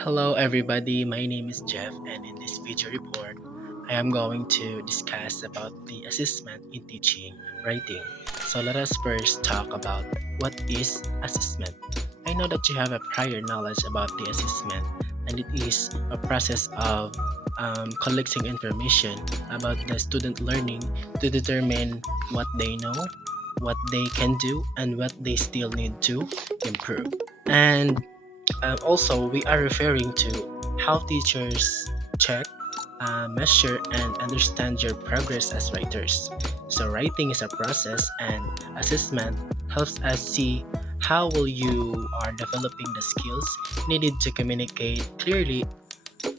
Hello everybody, my name is Jeff and in this video report, I am going to discuss about the assessment in teaching writing. So let us first talk about what is assessment. I know that you have a prior knowledge about the assessment and it is a process of collecting information about the student learning to determine what they know, what they can do, and what they still need to improve. And also, we are referring to how teachers check, measure, and understand your progress as writers. So, writing is a process, and assessment helps us see how well you are developing the skills needed to communicate clearly.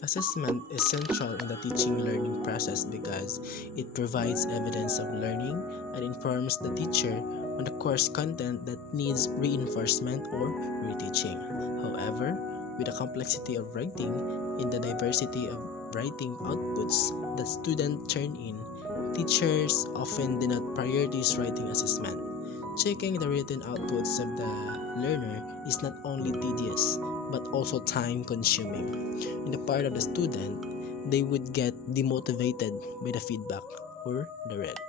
Assessment is central in the teaching learning process because it provides evidence of learning and informs the teacher on the course content that needs reinforcement or reteaching. However, with the complexity of writing in the diversity of writing outputs that students turn in, teachers often do not prioritize writing assessment. Checking the written outputs of the learner is not only tedious but also time consuming. In the part of the student, they would get demotivated by the feedback or the read.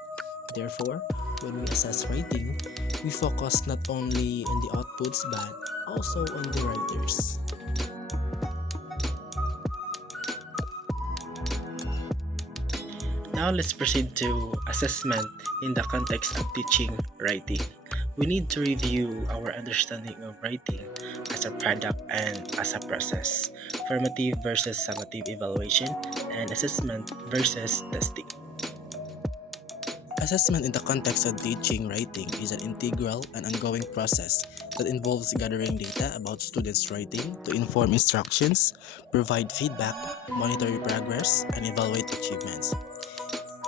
Therefore, when we assess writing, we focus not only on the outputs but also on the writers. Now let's proceed to assessment in the context of teaching writing. We need to review our understanding of writing as a product and as a process, formative versus summative evaluation, and assessment versus testing. Assessment in the context of teaching writing is an integral and ongoing process that involves gathering data about students' writing to inform instructions, provide feedback, monitor progress, and evaluate achievements.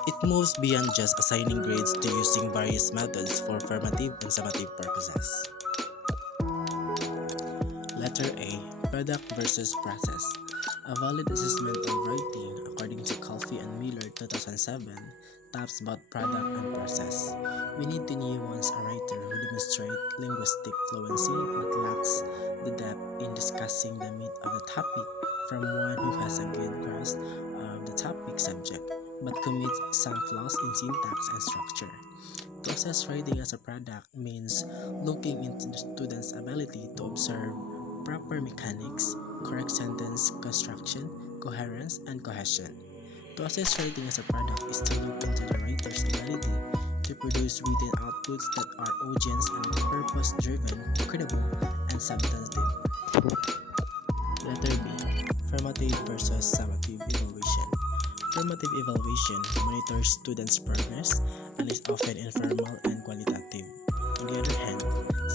It moves beyond just assigning grades to using various methods for formative and summative purposes. Letter A. Product versus process. A valid assessment of writing, according to Calfee and Miller 2007, talks about product and process. We need to nuance a writer who demonstrates linguistic fluency but lacks the depth in discussing the meat of the topic from one who has a good grasp of the topic subject but commits some flaws in syntax and structure. Process writing as a product means looking into the student's ability to observe proper mechanics, correct sentence construction, coherence, and cohesion. Process writing as a product is to look into the writer's ability to produce written outputs that are audience and purpose-driven, credible, and substantive. Letter B. Formative versus summative evaluation. Formative evaluation monitors students' progress and is often informal and qualitative. On the other hand,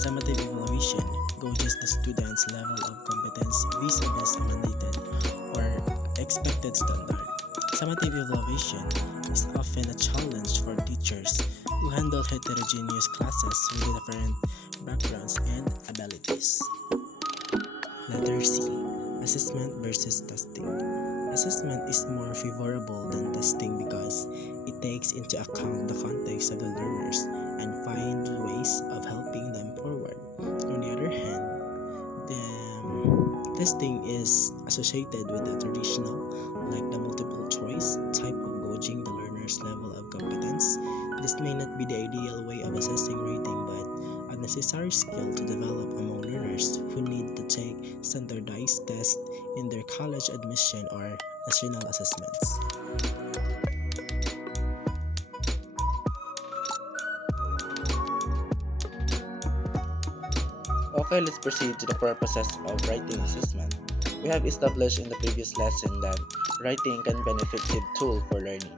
summative evaluation gauges the student's level of competence vis-a-vis a mandated or expected standard. Summative evaluation is often a challenge for teachers who handle heterogeneous classes with different backgrounds and abilities. Letter C. Assessment versus testing. Assessment is more favorable than testing because it takes into account the context of the learners and finds ways of helping them forward. On the other hand, the testing is associated with the traditional, like the multiple choice type of gauging the learner's level of competence. This may not be the ideal way of assessing rating, but a necessary skill to develop among learners who need to take standardized tests in their college admission or national assessments. Okay, let's proceed to the purposes of writing assessment. We have established in the previous lesson that writing can be an effective tool for learning.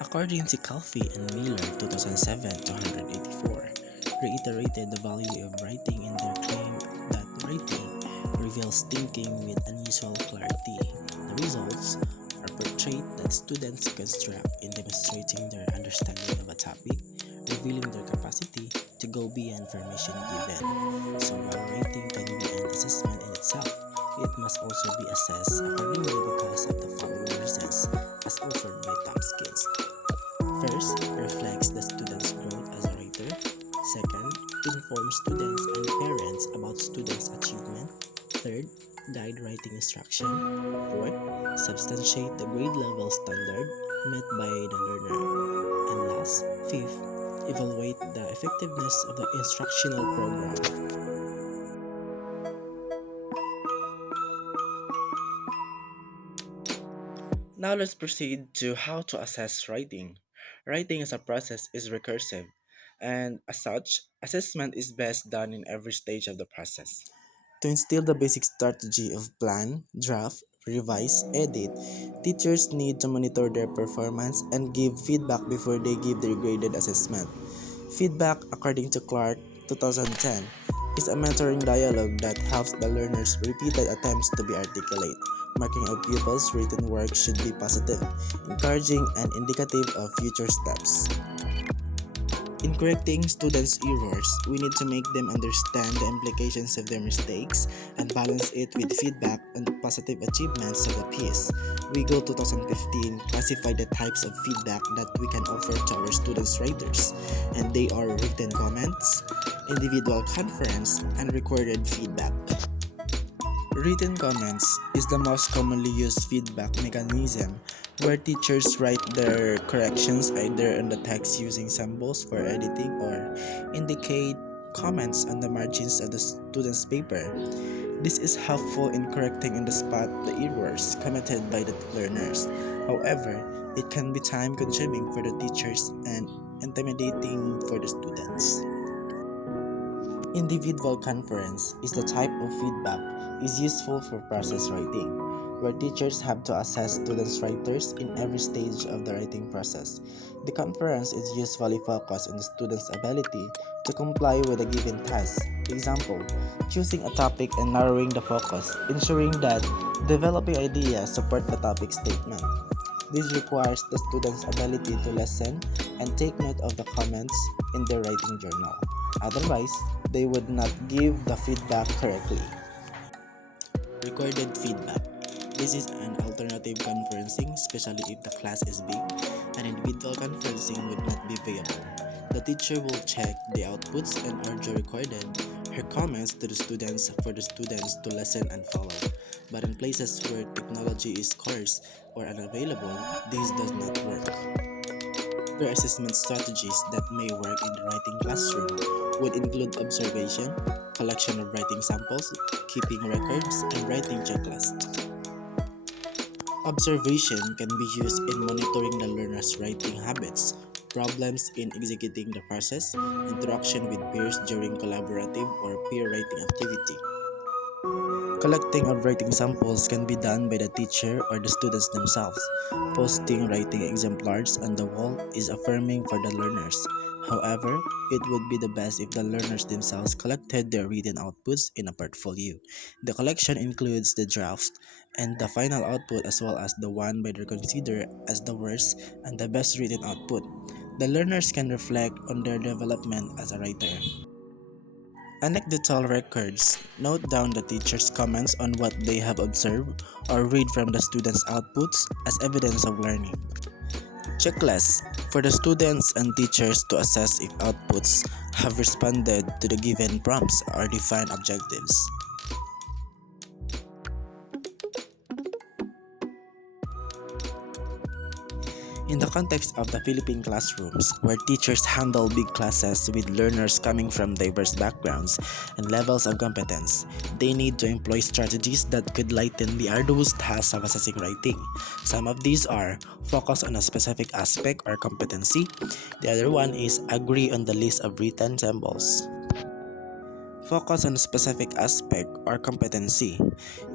According to Calfee and Miller 2007-284, reiterated the value of writing in their claim that writing reveals thinking with unusual clarity. The results are portrayed that students construct in demonstrating their understanding of a topic, revealing their capacity to go beyond information given. So while writing can be an assessment in itself, it must also be assessed accordingly because of the following reasons as offered by Tomskins. First, reflects the student's growth as a writer. Second, informs students and parents about students' achievement. Third, guide writing instruction. Fourth, substantiate the grade level standard met by the learner. And last, fifth, evaluate the effectiveness of the instructional program. Now let's proceed to how to assess writing. Writing as a process is recursive, and as such, assessment is best done in every stage of the process. To instill the basic strategy of plan, draft, revise, edit, teachers need to monitor their performance and give feedback before they give their graded assessment. Feedback, according to Clark 2010, is a mentoring dialogue that helps the learners repeated attempts to be articulate. Marking a pupil's written work should be positive, encouraging, and indicative of future steps. In correcting students' errors, we need to make them understand the implications of their mistakes and balance it with feedback on the positive achievements of the piece. Wiggle 2015 classified the types of feedback that we can offer to our students' writers, and they are written comments, individual conference, and recorded feedback. Written comments is the most commonly used feedback mechanism where teachers write their corrections either on the text using symbols for editing or indicate comments on the margins of the student's paper. This is helpful in correcting on the spot the errors committed by the learners. However, it can be time consuming for the teachers and intimidating for the students. Individual conference is the type of feedback is useful for process writing, where teachers have to assess students' writers in every stage of the writing process. The conference is usually focused on the student's ability to comply with a given task. Example, choosing a topic and narrowing the focus, ensuring that developing ideas support the topic statement. This requires the student's ability to listen and take note of the comments in their writing journal. Otherwise, they would not give the feedback correctly. Recorded feedback. This is an alternative conferencing, especially if the class is big. An individual conferencing would not be viable. The teacher will check the outputs and audio recorded her comments to the students for the students to listen and follow. But in places where technology is scarce or unavailable, this does not work. Peer assessment strategies that may work in the writing classroom would include observation, collection of writing samples, keeping records, and writing checklists. Observation can be used in monitoring the learner's writing habits, problems in executing the process, interaction with peers during collaborative or peer writing activity. Collecting of writing samples can be done by the teacher or the students themselves. Posting writing exemplars on the wall is affirming for the learners. However, it would be the best if the learners themselves collected their written outputs in a portfolio. The collection includes the draft and the final output as well as the one by they consider as the worst and the best written output. The learners can reflect on their development as a writer. Anecdotal records note down the teacher's comments on what they have observed or read from the students' outputs as evidence of learning. Checklists for the students and teachers to assess if outputs have responded to the given prompts or defined objectives. In the context of the Philippine classrooms, where teachers handle big classes with learners coming from diverse backgrounds and levels of competence, they need to employ strategies that could lighten the arduous task of assessing writing. Some of these are focus on a specific aspect or competency. The other one is agree on the list of written samples. Focus on a specific aspect or competency.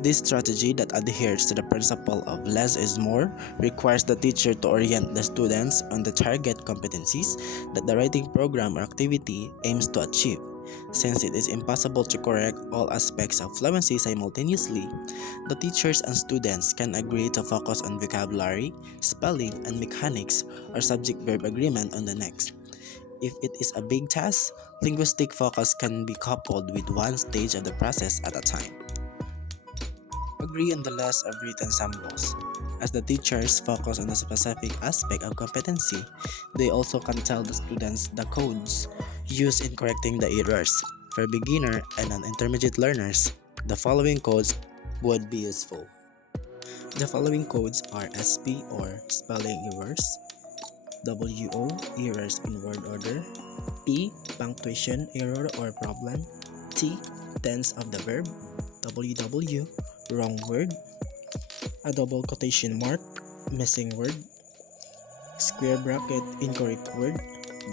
This strategy that adheres to the principle of less is more requires the teacher to orient the students on the target competencies that the writing program or activity aims to achieve. Since it is impossible to correct all aspects of fluency simultaneously, the teachers and students can agree to focus on vocabulary, spelling, and mechanics or subject-verb agreement on the next. If it is a big task, linguistic focus can be coupled with one stage of the process at a time. Agree on the list of written samples. As the teachers focus on a specific aspect of competency, they also can tell the students the codes used in correcting the errors. For beginner and intermediate learners, The following codes would be useful. The following codes are SP or spelling errors, WO errors in word order, P punctuation error or problem, T tense of the verb, WW wrong word, a double quotation mark missing word, square bracket incorrect word,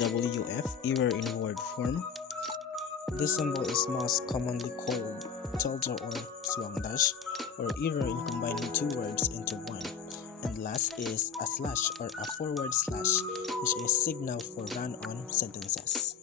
WF error in word form. This symbol is most commonly called tilde or swang dash or error in combining two words into one. And last is a slash or a forward slash, which is signal for run-on sentences.